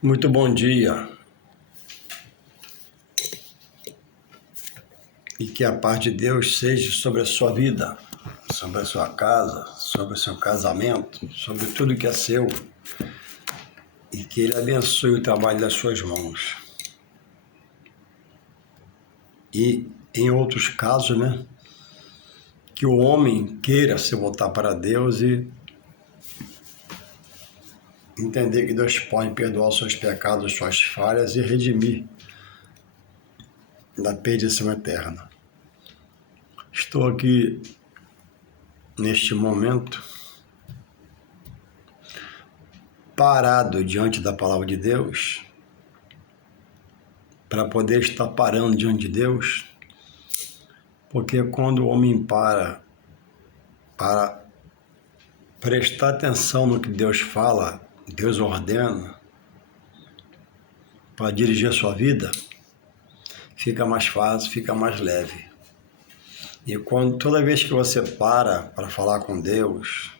Muito bom dia e que a paz de Deus seja sobre a sua vida, sobre a sua casa, sobre o seu casamento, sobre tudo que é seu e que Ele abençoe o trabalho das suas mãos. E em outros casos, que o homem queira se voltar para Deus e entender que Deus pode perdoar os seus pecados, suas falhas e redimir da perdição eterna. Estou aqui neste momento parado diante da palavra de Deus, para poder estar parando diante de Deus, porque quando o homem para prestar atenção no que Deus fala, Deus ordena, para dirigir a sua vida, fica mais fácil, fica mais leve. E toda vez que você para falar com Deus,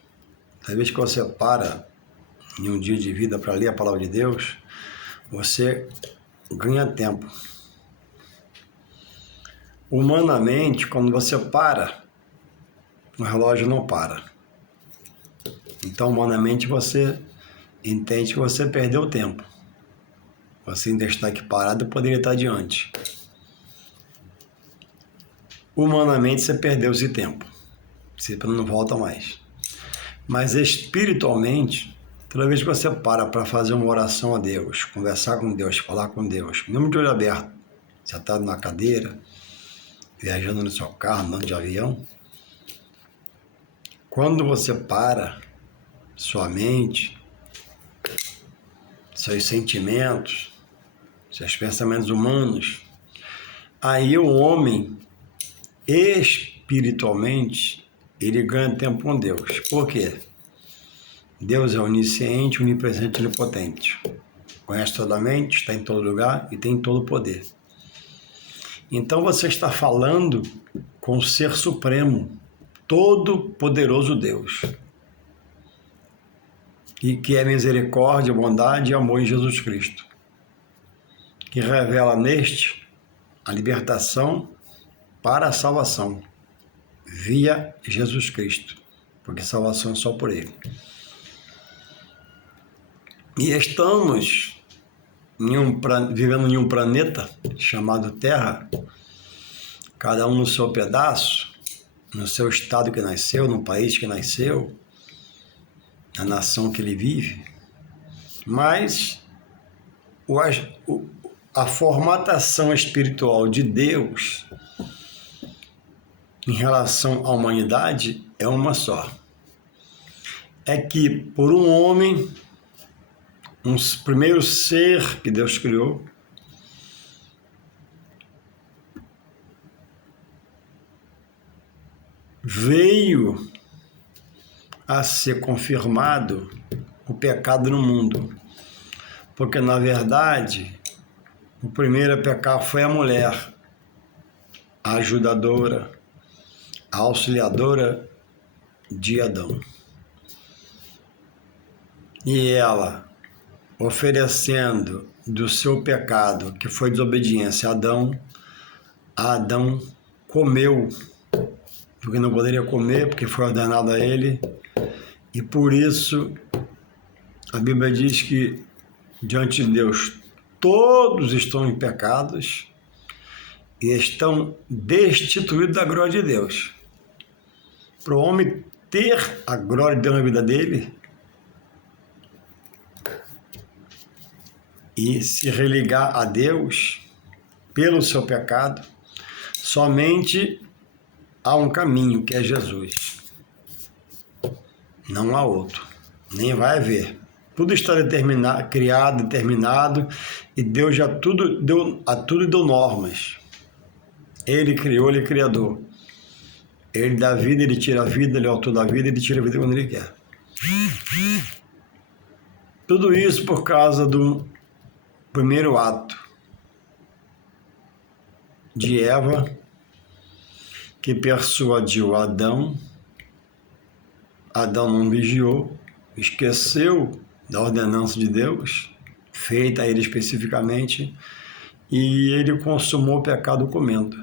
toda vez que você para em um dia de vida para ler a palavra de Deus, você ganha tempo. Humanamente, quando você para, o relógio não para. Então, humanamente, você entende que você perdeu tempo. Você ainda está aqui parado e poderia estar adiante. Humanamente, você perdeu esse tempo. Você não volta mais. Mas espiritualmente, toda vez que você para fazer uma oração a Deus, conversar com Deus, falar com Deus, mesmo de olho aberto, sentado na cadeira, viajando no seu carro, andando de avião, quando você para, sua mente, seus sentimentos, seus pensamentos humanos, aí o homem, espiritualmente, ele ganha tempo com Deus. Por quê? Deus é onisciente, onipresente e onipotente. Conhece toda a mente, está em todo lugar e tem todo o poder. Então você está falando com o Ser Supremo, Todo-Poderoso Deus, e que é misericórdia, bondade e amor em Jesus Cristo, que revela neste a libertação para a salvação, via Jesus Cristo, porque salvação é só por Ele. E estamos vivendo em um planeta chamado Terra, cada um no seu pedaço, no seu estado que nasceu, no país que nasceu, na nação que ele vive, mas a formatação espiritual de Deus em relação à humanidade é uma só. É que por um homem, um primeiro ser que Deus criou, veio a ser confirmado o pecado no mundo. Porque, na verdade, o primeiro a pecar foi a mulher, a ajudadora, a auxiliadora de Adão. E ela, oferecendo do seu pecado, que foi desobediência a Adão comeu, porque não poderia comer, porque foi ordenado a ele, e por isso a Bíblia diz que diante de Deus todos estão em pecados e estão destituídos da glória de Deus. Para o homem ter a glória de Deus na vida dele e se religar a Deus pelo seu pecado, somente há um caminho, que é Jesus. Não há outro, nem vai haver. Tudo está determinado, criado, determinado, e Deus já tudo deu normas. Ele criou, ele é criador. Ele dá vida, ele tira a vida, ele é o autor da vida, ele tira a vida quando ele quer. Tudo isso por causa do primeiro ato de Eva, que persuadiu Adão. Adão não vigiou, esqueceu da ordenança de Deus, feita a ele especificamente, e ele consumou o pecado comendo.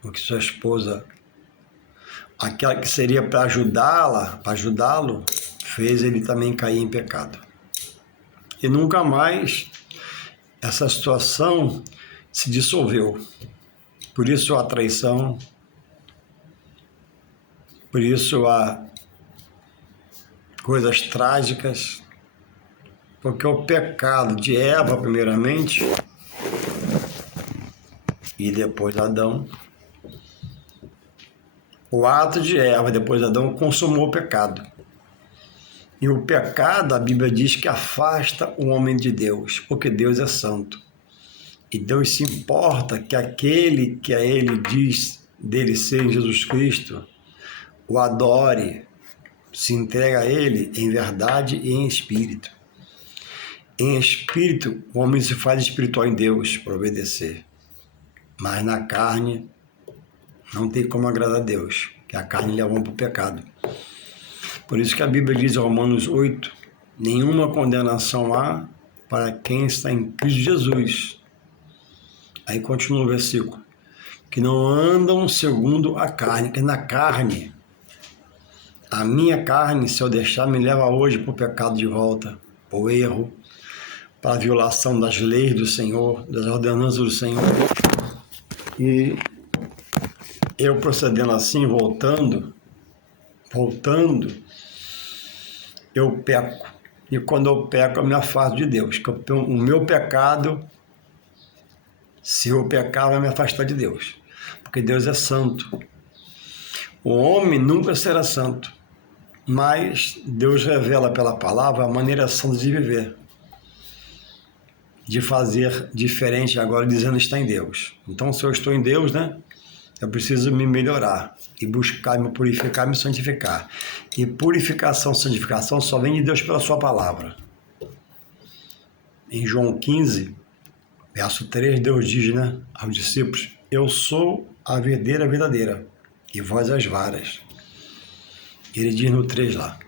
Porque sua esposa, aquela que seria para ajudá-la, para ajudá-lo, fez ele também cair em pecado. E nunca mais essa situação se dissolveu. Por isso a traição, por isso há coisas trágicas, porque o pecado de Eva, primeiramente, e depois Adão, o ato de Eva, depois Adão, consumou o pecado. E o pecado, a Bíblia diz que afasta o homem de Deus, porque Deus é santo. E Deus se importa que aquele que a ele diz dele ser Jesus Cristo, o adore, se entrega a ele em verdade e em espírito. Em espírito, o homem se faz espiritual em Deus para obedecer. Mas na carne, não tem como agradar a Deus, que a carne leva para o pecado. Por isso que a Bíblia diz em Romanos 8, nenhuma condenação há para quem está em Cristo Jesus. Aí continua o versículo. Que não andam segundo a carne, que na carne, a minha carne, se eu deixar, me leva hoje para o pecado de volta, para o erro, para a violação das leis do Senhor, das ordenanças do Senhor. E eu procedendo assim, voltando, eu peco. E quando eu peco, eu me afasto de Deus. O meu pecado, se eu pecar, vai me afastar de Deus. Porque Deus é santo. O homem nunca será santo. Mas Deus revela pela palavra a maneira santa de viver. De fazer diferente agora, dizendo estar em Deus. Então, se eu estou em Deus, né? Eu preciso me melhorar e buscar me purificar, me santificar. E purificação, santificação só vem de Deus pela sua palavra. Em João 15, verso 3, Deus diz, né, aos discípulos, eu sou a videira verdadeira e vós as varas. Ele diz no 3 lá,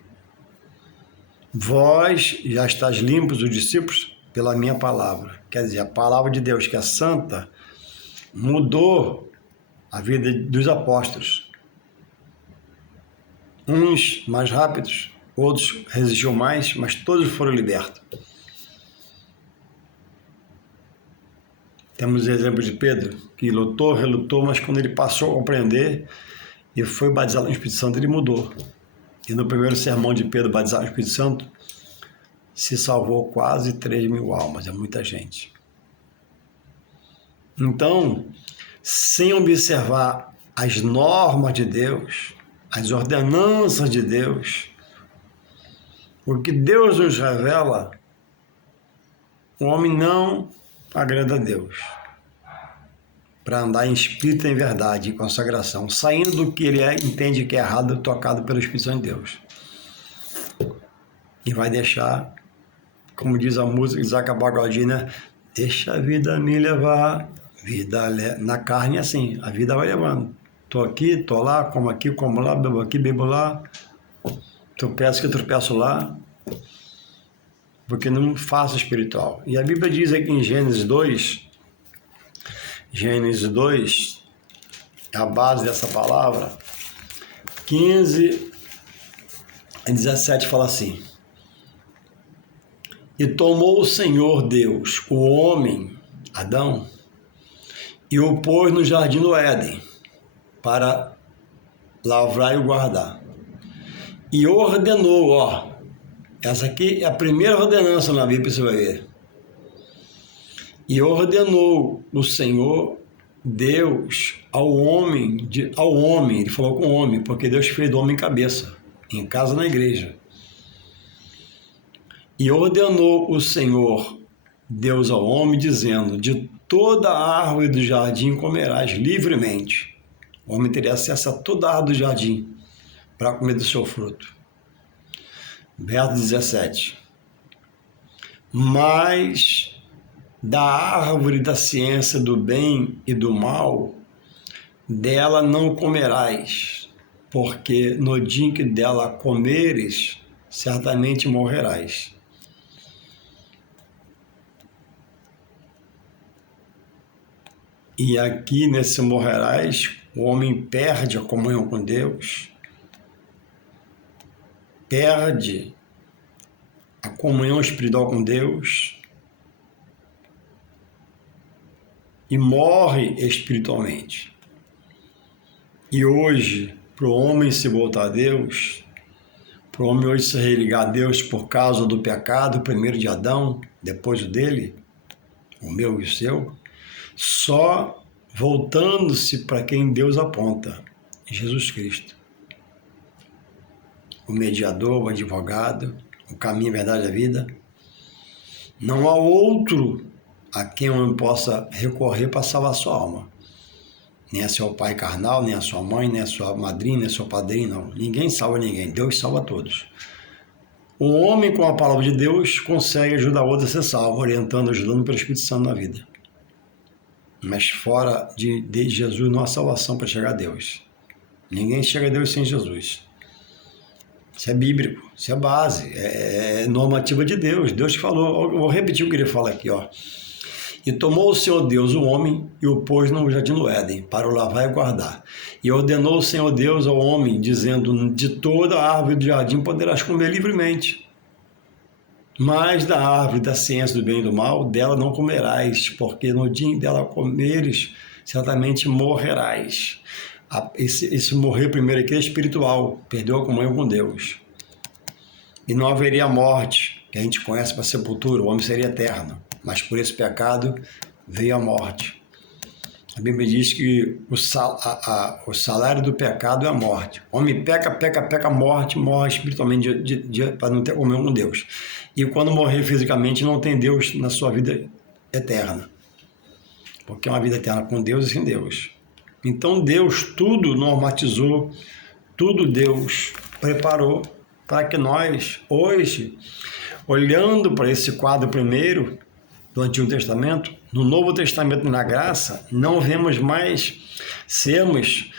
vós já estáis limpos, os discípulos, pela minha palavra. Quer dizer, a palavra de Deus que é santa mudou a vida dos apóstolos. Uns mais rápidos, outros resistiam mais, mas todos foram libertos. Temos o exemplo de Pedro, que lutou, relutou, mas quando ele passou a compreender e foi batizado no Espírito Santo, ele mudou. E no primeiro sermão de Pedro, batizado no Espírito Santo, se salvou quase 3.000 almas, é muita gente. Então, sem observar as normas de Deus, as ordenanças de Deus, o que Deus nos revela, o homem não agrada a Deus. Para andar em espírito e em verdade, em consagração, saindo do que ele entende que é errado, tocado pelo Espírito Santo de Deus. E vai deixar, como diz a música de Zeca Pagodinho, né? Deixa a vida me levar. Vida na carne é assim, a vida vai levando. Tô aqui, tô lá, como lá, bebo aqui, bebo lá. Tropeço aqui, tropeço lá. Porque não faço espiritual. E a Bíblia diz aqui em Gênesis 2, é a base dessa palavra, 15 a 17 fala assim, e tomou o Senhor Deus, o homem, Adão, e o pôs no jardim do Éden, para lavrar e guardar. E ordenou, essa aqui é a primeira ordenança na Bíblia, você vai ver. E ordenou o Senhor Deus ao homem, ele falou com o homem, porque Deus fez do homem cabeça, em casa, na igreja. E ordenou o Senhor Deus ao homem, dizendo, de toda a árvore do jardim comerás livremente. O homem teria acesso a toda a árvore do jardim para comer do seu fruto. Verso 17. Mas da árvore da ciência do bem e do mal, dela não comerás, porque no dia em que dela comeres, certamente morrerás. E aqui nesse morrerás, o homem perde a comunhão com Deus, perde a comunhão espiritual com Deus e morre espiritualmente. E hoje, para o homem se voltar a Deus, para o homem hoje se religar a Deus por causa do pecado, primeiro de Adão, depois o dele, o meu e o seu, só voltando-se para quem Deus aponta, Jesus Cristo. O mediador, o advogado, o caminho, a verdade e a vida. Não há outro a quem o homem possa recorrer para salvar sua alma. Nem a seu pai carnal, nem a sua mãe, nem a sua madrinha, nem a seu padrinho, não. Ninguém salva ninguém, Deus salva todos. O homem, com a palavra de Deus, consegue ajudar o outro a ser salvo, orientando, ajudando pelo Espírito Santo na vida. Mas fora de Jesus não há salvação para chegar a Deus. Ninguém chega a Deus sem Jesus. Isso é bíblico, isso é base, é normativa de Deus. Deus falou, eu vou repetir o que ele fala aqui, ó. E tomou o Senhor Deus o homem e o pôs no jardim do Éden, para o lavar e guardar. E ordenou o Senhor Deus ao homem, dizendo, de toda a árvore do jardim poderás comer livremente. Mas da árvore da ciência do bem e do mal, dela não comerás, porque no dia em dela comeres, certamente morrerás. Esse morrer primeiro aqui é espiritual, perdeu a comunhão com Deus. E não haveria morte, que a gente conhece para a sepultura, o homem seria eterno. Mas por esse pecado veio a morte. A Bíblia diz que o salário do pecado é a morte. O homem peca, morre espiritualmente para não ter comunhão com Deus. E quando morrer fisicamente, não tem Deus na sua vida eterna. Porque é uma vida eterna com Deus e sem Deus. Então Deus tudo normatizou, tudo Deus preparou para que nós, hoje, olhando para esse quadro primeiro do Antigo Testamento, no Novo Testamento, na graça, não vemos mais sermos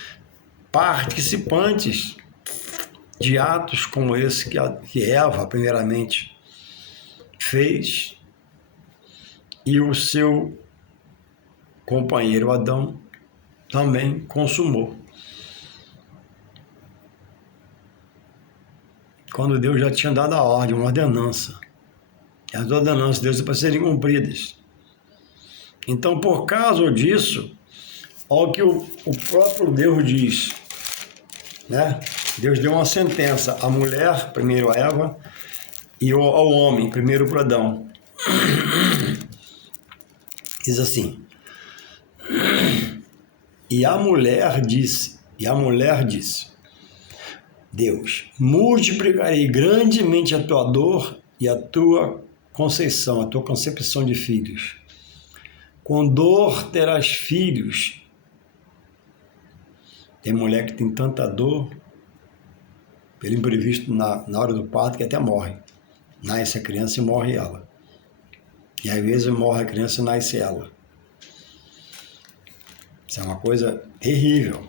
participantes de atos como esse que Eva, primeiramente, fez e o seu companheiro Adão também consumou. Quando Deus já tinha dado a ordem, uma ordenança. E as ordenanças de Deus são para serem cumpridas. Então, por causa disso, olha o que o próprio Deus diz, né? Deus deu uma sentença à mulher, primeiro a Eva, e ao homem, primeiro para Adão. Diz assim, e a mulher disse, Deus, multiplicarei grandemente a tua dor e a tua concepção de filhos. Com dor terás filhos. Tem mulher que tem tanta dor, pelo imprevisto na hora do parto, que até morre. Nasce a criança e morre ela. E às vezes morre a criança e nasce ela. Isso é uma coisa terrível.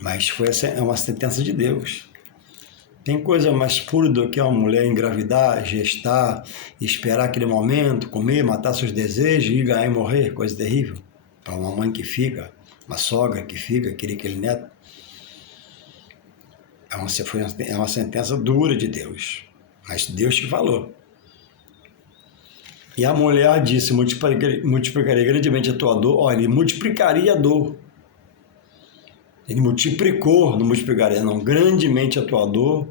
Mas é uma sentença de Deus. Tem coisa mais pura do que uma mulher engravidar, gestar, esperar aquele momento, comer, matar seus desejos, ir ganhar e morrer? Coisa terrível. Para uma mãe que fica, uma sogra que fica, querer aquele neto. É uma sentença dura de Deus. Mas Deus que falou. E a mulher disse, multiplicarei grandemente a tua dor. Olha, ele multiplicaria a dor. Ele multiplicou, não multiplicaria não, grandemente a tua dor,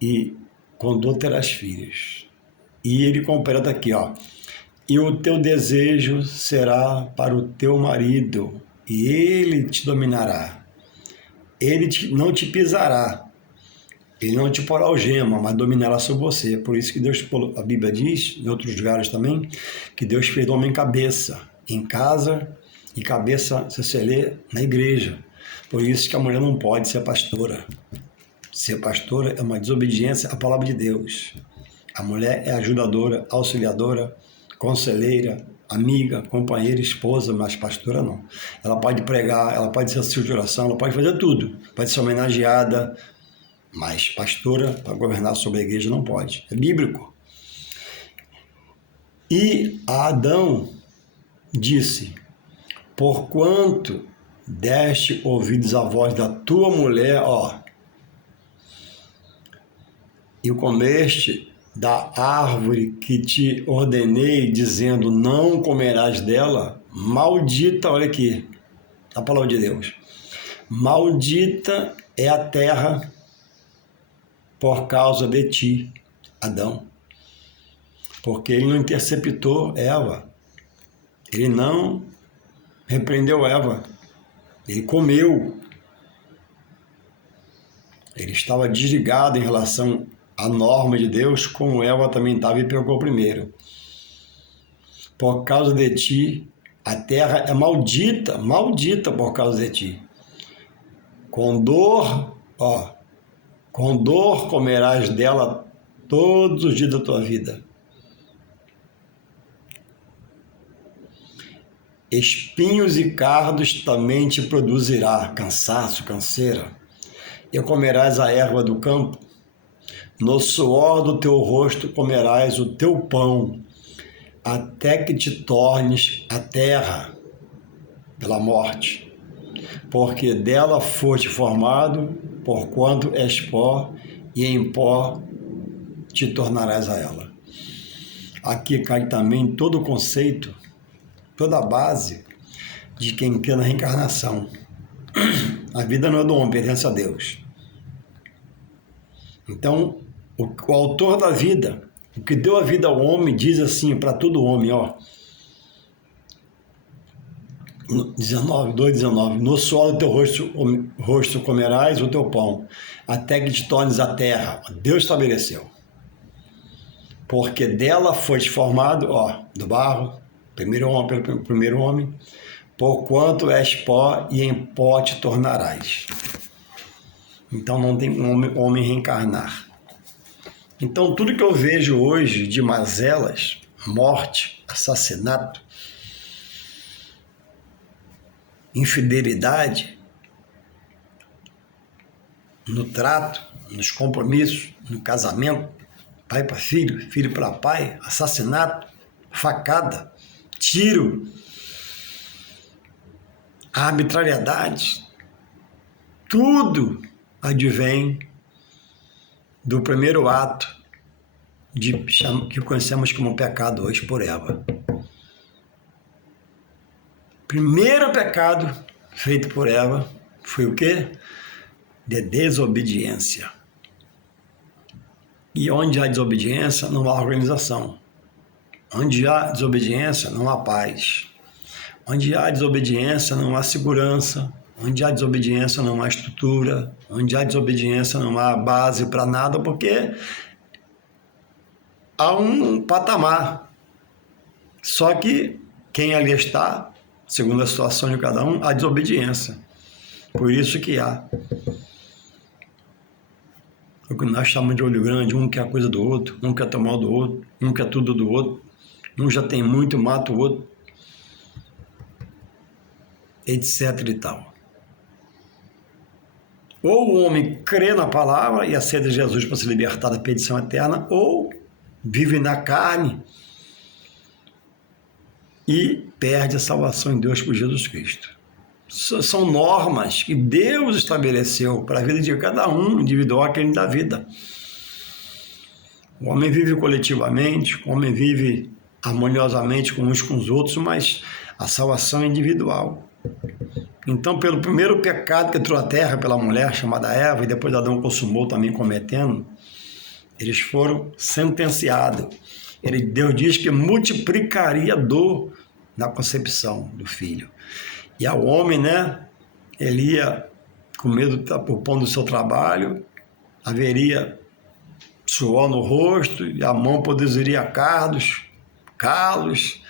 e com dor terás filhos. E ele completa aqui, ó, e o teu desejo será para o teu marido, e ele te dominará. Ele não te pisará, ele não te porá algema, mas dominará sobre você. Por isso que Deus, a Bíblia diz, em outros lugares também, que Deus fez o homem cabeça, em casa, e cabeça, se lê, na igreja. Por isso que a mulher não pode ser pastora. Ser pastora é uma desobediência à palavra de Deus. A mulher é ajudadora, auxiliadora, conselheira, amiga, companheira, esposa, mas pastora não. Ela pode pregar, ela pode ser assistente de oração, ela pode fazer tudo. Pode ser homenageada, mas pastora, para governar sobre a igreja, não pode. É bíblico. E Adão disse, porquanto deste ouvidos à voz da tua mulher, e comeste da árvore que te ordenei, dizendo, não comerás dela, maldita, olha aqui, a palavra de Deus, maldita é a terra por causa de ti, Adão, porque ele não interceptou Eva, ele não repreendeu Eva, ele comeu, ele estava desligado em relação à norma de Deus, como Eva também estava e pegou primeiro. Por causa de ti, a terra é maldita, maldita por causa de ti. Com dor comerás dela todos os dias da tua vida. Espinhos e cardos também te produzirá, cansaço, canseira. E comerás a erva do campo. No suor do teu rosto comerás o teu pão, até que te tornes a terra pela morte. Porque dela foste formado, porquanto és pó, e em pó te tornarás a ela. Aqui cai também todo o conceito, toda a base de quem crê na reencarnação. A vida não é do homem, pertence a Deus. Então, o autor da vida, o que deu a vida ao homem, diz assim para todo homem, 2:19, no suor do teu rosto comerás o teu pão, até que te tornes a terra. Deus estabeleceu. Porque dela foste formado, do barro, primeiro homem, porquanto és pó, e em pó te tornarás. Então não tem homem reencarnar. Então tudo que eu vejo hoje de mazelas, morte, assassinato, infidelidade, no trato, nos compromissos, no casamento, pai para filho, filho para pai, assassinato, facada, tiro, arbitrariedade, tudo advém do primeiro ato que conhecemos como pecado hoje por Eva. Primeiro pecado feito por Eva foi o quê? De desobediência. E onde há desobediência, não há organização. Onde há desobediência, não há paz. Onde há desobediência, não há segurança. Onde há desobediência, não há estrutura. Onde há desobediência, não há base para nada, porque há um patamar. Só que quem ali está, segundo a situação de cada um, há desobediência. Por isso que há o que nós chamamos de olho grande, um quer a coisa do outro, um quer tomar do outro, um quer tudo do outro, um já tem muito, mata o outro, etc e tal. Ou o homem crê na palavra e aceita Jesus para se libertar da perdição eterna, ou vive na carne e perde a salvação em Deus por Jesus Cristo. São normas que Deus estabeleceu para a vida de cada um, individual, aquele da vida. O homem vive coletivamente, o homem vive harmoniosamente com uns com os outros, mas a salvação é individual. Então, pelo primeiro pecado que entrou à terra pela mulher, chamada Eva, e depois Adão consumou também cometendo, eles foram sentenciados. Deus diz que multiplicaria a dor na concepção do filho. E ao homem, ele ia com medo do pão do seu trabalho, haveria suor no rosto, e a mão produziria cardos, calos,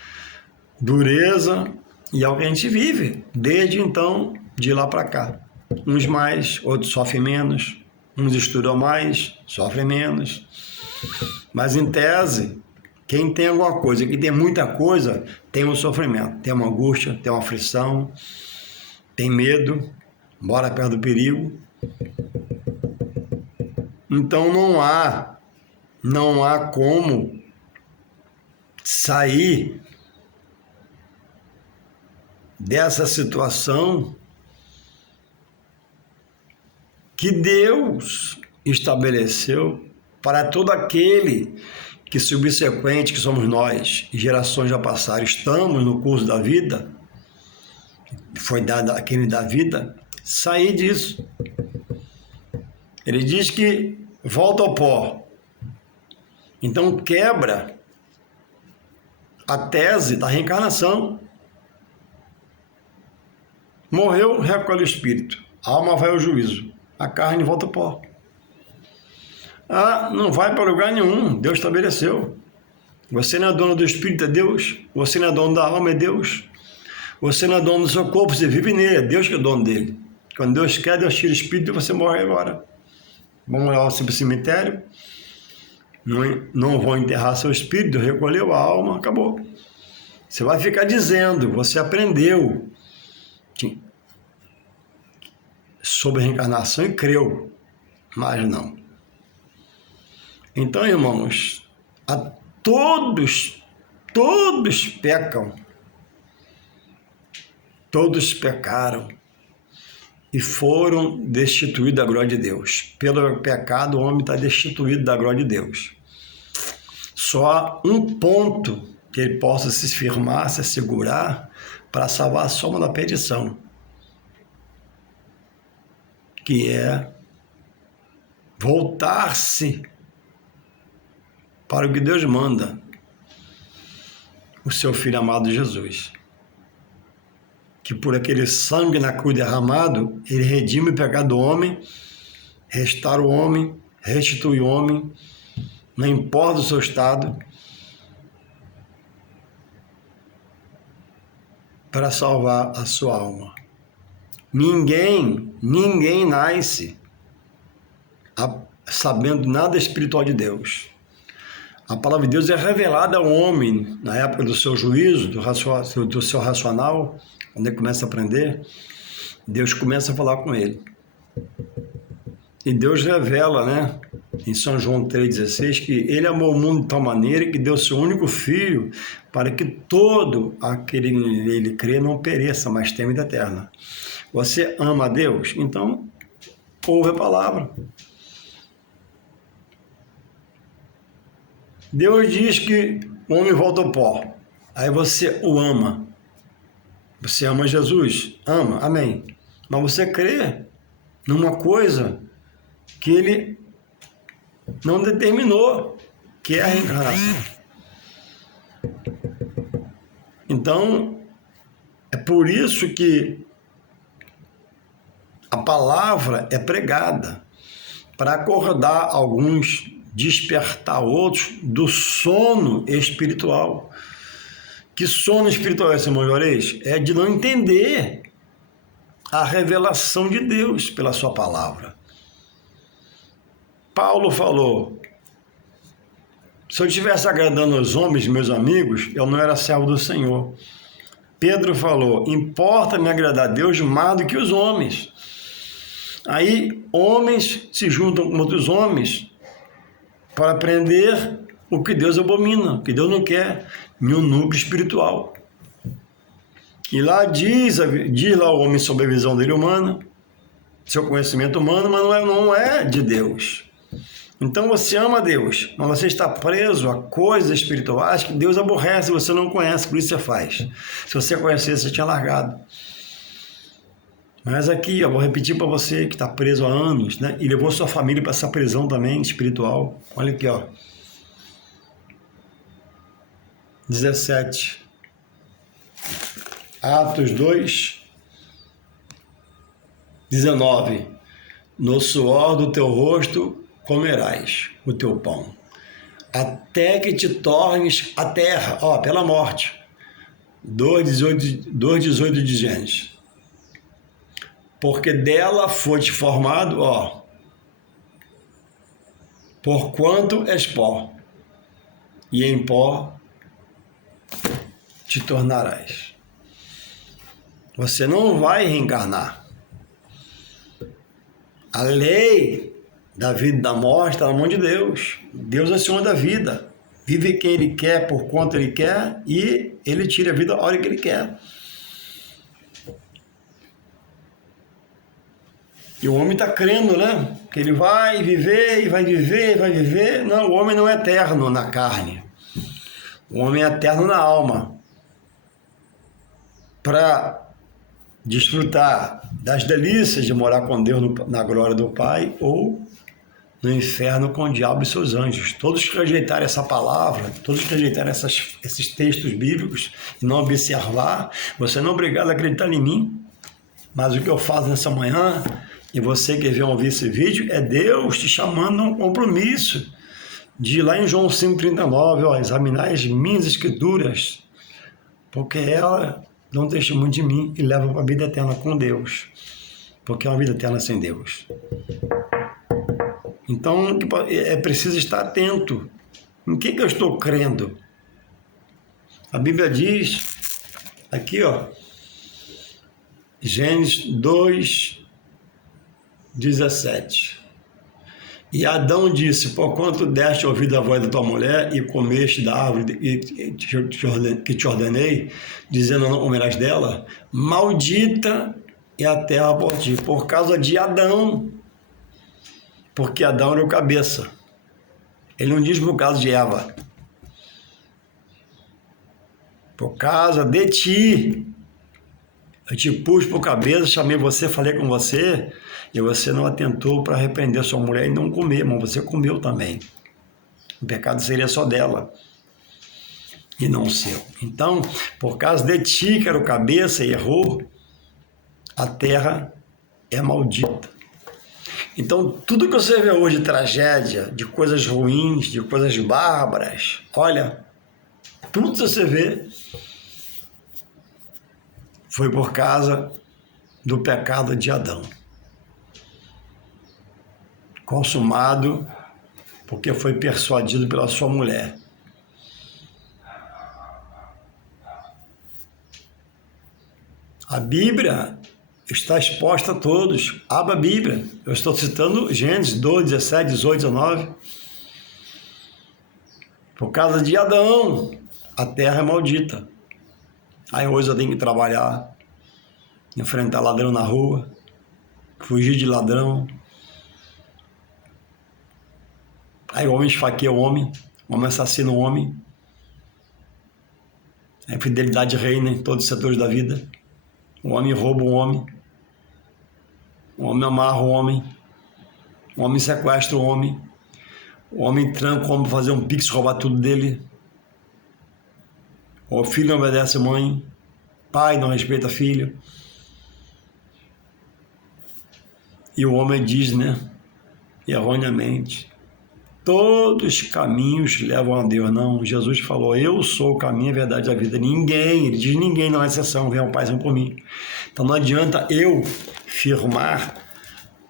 dureza, e é o que a gente vive, desde então, de lá para cá. Uns mais, outros sofrem menos, uns estudam mais, sofrem menos. Mas, em tese, quem tem alguma coisa, quem tem muita coisa, tem um sofrimento, tem uma angústia, tem uma aflição, tem medo, mora perto do perigo. Então não há como sair dessa situação que Deus estabeleceu para todo aquele que subsequente, que somos nós, e gerações já passaram, estamos no curso da vida, foi dado aquele da vida, sair disso. Ele diz que volta ao pó. Então quebra a tese da reencarnação. Morreu, recolhe o espírito. A alma vai ao juízo. A carne volta ao pó. Ah, não vai para lugar nenhum. Deus estabeleceu. Você não é dono do espírito, é Deus. Você não é dono da alma, é Deus. Você não é dono do seu corpo, você vive nele, é Deus que é dono dele. Quando Deus quer, Deus tira o espírito e você morre agora. Vamos lá para o cemitério. Não vão enterrar seu espírito, recolheu a alma, acabou. Você vai ficar dizendo, você aprendeu sobre reencarnação e creu, mas não. Então, irmãos, todos pecam, todos pecaram e foram destituídos da glória de Deus. Pelo pecado, o homem está destituído da glória de Deus. Só há um ponto que ele possa se firmar, se assegurar, para salvar a soma da perdição, que é voltar-se para o que Deus manda, o seu Filho amado Jesus, que por aquele sangue na cruz derramado, ele redime o pecado do homem, restaura o homem, restitui o homem, não importa o seu estado, para salvar a sua alma. Ninguém nasce sabendo nada espiritual de Deus. A palavra de Deus é revelada ao homem na época do seu juízo, do seu racional, quando ele começa a aprender, Deus começa a falar com ele. E Deus revela, né, em São João 3,16, que ele amou o mundo de tal maneira que deu seu único filho para que todo aquele nele crê não pereça, mas tenha vida eterna. Você ama a Deus? Então, ouve a palavra. Deus diz que o homem volta ao pó. Aí você o ama. Você ama Jesus? Ama, amém. Mas você crê numa coisa que ele não determinou, que é a reencarnação. Então, é por isso que a palavra é pregada, para acordar alguns, despertar outros do sono espiritual. Que sono espiritual é esse, irmão Juarez? É de não entender a revelação de Deus pela sua palavra. Paulo falou, se eu estivesse agradando aos homens, meus amigos, eu não era servo do Senhor. Pedro falou, importa-me agradar a Deus mais do que os homens. Aí, homens se juntam com outros homens para aprender o que Deus abomina, o que Deus não quer, em um núcleo espiritual. E lá diz lá o homem sobre a visão dele humana, seu conhecimento humano, mas não é de Deus. Então você ama Deus, mas você está preso a coisas espirituais que Deus aborrece e você não conhece, por isso você faz. Se você conhecesse, você tinha largado. Mas aqui, eu vou repetir para você que está preso há anos, né? E levou sua família para essa prisão também espiritual. Olha aqui, ó. 17. Atos 2, 19. No suor do teu rosto comerás o teu pão, até que te tornes a terra, ó, pela morte. 2,18 de Gênesis. Porque dela foste formado, ó, porquanto és pó, e em pó te tornarás. Você não vai reencarnar. A lei da vida e da morte está na mão de Deus. Deus é o Senhor da vida. Vive quem Ele quer, por quanto Ele quer, e Ele tira a vida a hora que Ele quer. E o homem está crendo, né? Que ele vai viver, e vai viver, e vai viver. Não, o homem não é eterno na carne. O homem é eterno na alma. Para desfrutar das delícias de morar com Deus na glória do Pai ou no inferno com o diabo e seus anjos. Todos que rejeitarem essa palavra, todos que rejeitarem esses textos bíblicos e não observar, você não é obrigado a acreditar em mim, mas o que eu faço nessa manhã, e você que vem ouvir esse vídeo, é Deus te chamando a um compromisso de ir lá em João 5,39, ó, examinar as minhas escrituras, porque ela dão testemunho de mim e leva para a vida eterna com Deus, porque é uma vida eterna sem Deus. Então, é preciso estar atento. Em que eu estou crendo? A Bíblia diz, aqui, ó, Gênesis 2:17. E Adão disse, porquanto deste ouvido a voz da tua mulher e comeste da árvore que te ordenei, dizendo não comerás dela, maldita é a terra por ti, por causa de Adão. Porque Adão era o cabeça. Ele não diz por causa de Eva. Por causa de ti. Eu te pus por cabeça, chamei você, falei com você, e você não atentou para repreender sua mulher e não comer, mas você comeu também. O pecado seria só dela e não seu. Então, por causa de ti, que era o cabeça e errou, a terra é maldita. Então, tudo que você vê hoje de tragédia, de coisas ruins, de coisas bárbaras, olha, tudo que você vê foi por causa do pecado de Adão. Consumado porque foi persuadido pela sua mulher. A Bíblia está exposta a todos. Abra a Bíblia. Eu estou citando Gênesis 2, 17, 18, 19. Por causa de Adão, a terra é maldita. Aí hoje eu tenho que trabalhar, enfrentar ladrão na rua, fugir de ladrão. Aí o homem esfaqueia o homem assassina o homem. A infidelidade reina em todos os setores da vida. O homem rouba o homem amarra o homem sequestra o homem tranca o homem para fazer um pix, roubar tudo dele. O filho não obedece a mãe, pai não respeita filho. E o homem diz, né, erroneamente, todos os caminhos levam a Deus. Não, Jesus falou, eu sou o caminho, a verdade e a vida. Ninguém, ele diz, ninguém, não há exceção, vem ao Pai sempre por mim. Então não adianta eu firmar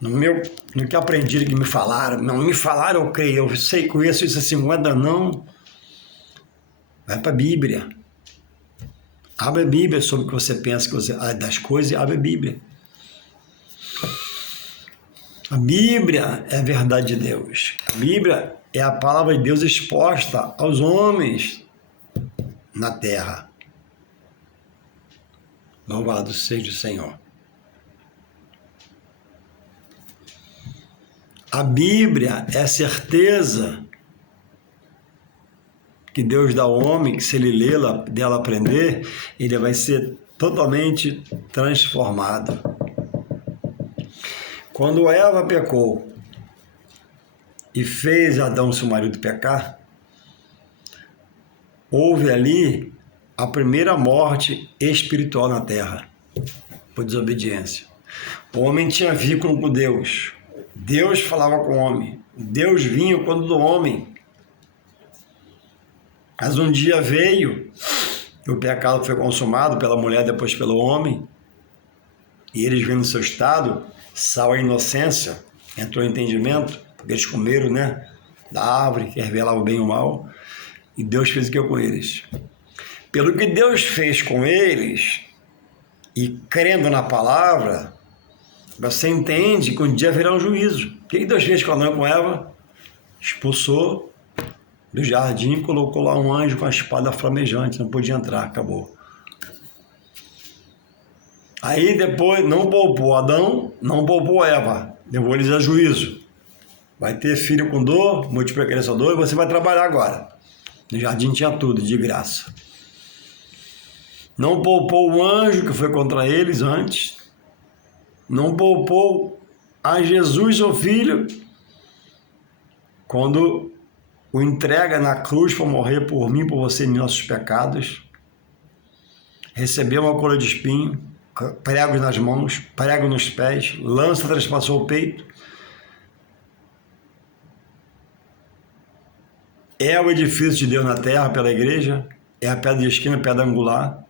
no que aprendi, que me falaram. Não me falaram, eu creio, eu sei, conheço isso assim, moeda não. Vai para a Bíblia. Abre a Bíblia sobre o que você pensa das coisas e abre a Bíblia. A Bíblia é a verdade de Deus. A Bíblia é a palavra de Deus exposta aos homens na terra. Louvado seja o Senhor. A Bíblia é a certeza que Deus dá ao homem, que se ele lê-la, dela aprender, ele vai ser totalmente transformado. Quando Eva pecou e fez Adão, seu marido, pecar, houve ali a primeira morte espiritual na terra, por desobediência. O homem tinha vínculo com Deus. Deus falava com o homem. Deus vinha quando do homem. Mas um dia veio, o pecado foi consumado pela mulher, depois pelo homem, e eles vendo seu estado, saiu a inocência, entrou o entendimento, porque eles comeram, né, da árvore que revelava o bem e o mal, e Deus fez o que com eles? Pelo que Deus fez com eles, e crendo na palavra, você entende que um dia virá um juízo. O que Deus fez com Adão e com Eva? Expulsou do jardim e colocou lá um anjo com a espada flamejante, não podia entrar, acabou. Aí depois não poupou Adão, não poupou Eva. Levou eles a juízo. Vai ter filho com dor, multiplicar essa dor, e você vai trabalhar agora. No jardim tinha tudo, de graça. Não poupou o anjo que foi contra eles antes. Não poupou a Jesus, seu filho, quando o entrega na cruz para morrer por mim, por você, em nossos pecados. Recebeu uma coroa de espinho, pregos nas mãos, prego nos pés, lança transpassou o peito. É o edifício de Deus na terra pela igreja, é a pedra de esquina, a pedra angular.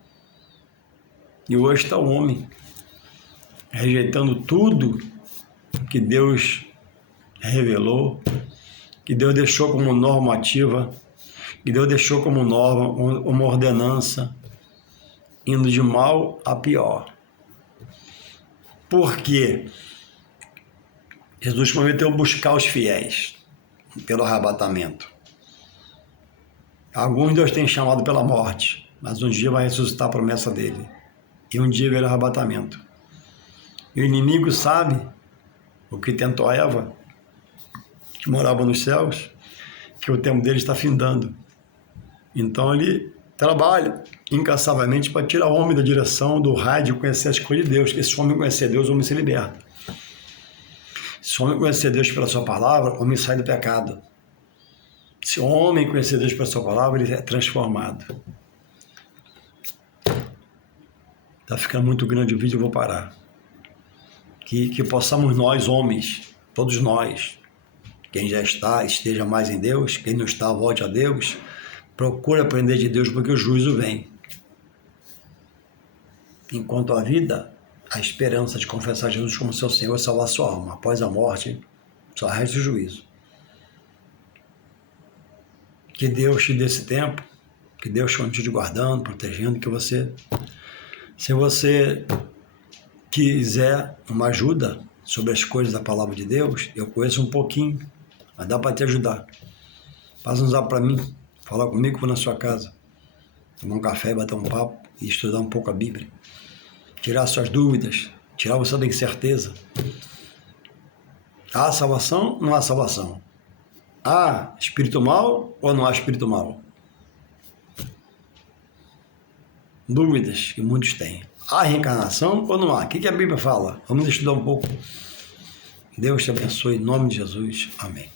E hoje está o homem rejeitando tudo que Deus revelou, que Deus deixou como normativa, que Deus deixou como norma, uma ordenança, indo de mal a pior. Por quê? Jesus prometeu buscar os fiéis pelo arrebatamento. Alguns Deus tem chamado pela morte, mas um dia vai ressuscitar a promessa dele. E um dia virá o arrebatamento. E o inimigo sabe o que tentou a Eva, que morava nos céus, que o tempo dele está findando. Então ele trabalha incansavelmente para tirar o homem da direção do raio de conhecer as coisas de Deus. Esse homem conhecer Deus, o homem se liberta. Se o homem conhecer Deus pela sua palavra, o homem sai do pecado. Se o homem conhecer Deus pela sua palavra, ele é transformado. Está ficando muito grande o vídeo, eu vou parar. Que possamos nós, homens, todos nós, quem já está, esteja mais em Deus, quem não está, volte a Deus, procure aprender de Deus, porque o juízo vem. Enquanto a vida, a esperança de confessar Jesus como seu Senhor e salvar sua alma. Após a morte, só resta o juízo. Que Deus te dê esse tempo, que Deus continue te guardando, protegendo, que você, se você quiser uma ajuda sobre as coisas da palavra de Deus, eu conheço um pouquinho, mas dá para te ajudar. Faz um zap para mim, falar comigo, vou na sua casa, tomar um café, bater um papo e estudar um pouco a Bíblia. Tirar suas dúvidas, tirar você da incerteza. Há salvação? Não há salvação. Há espírito mal ou não há espírito mal? Dúvidas que muitos têm. Há reencarnação ou não há? O que a Bíblia fala? Vamos estudar um pouco. Deus te abençoe em nome de Jesus. Amém.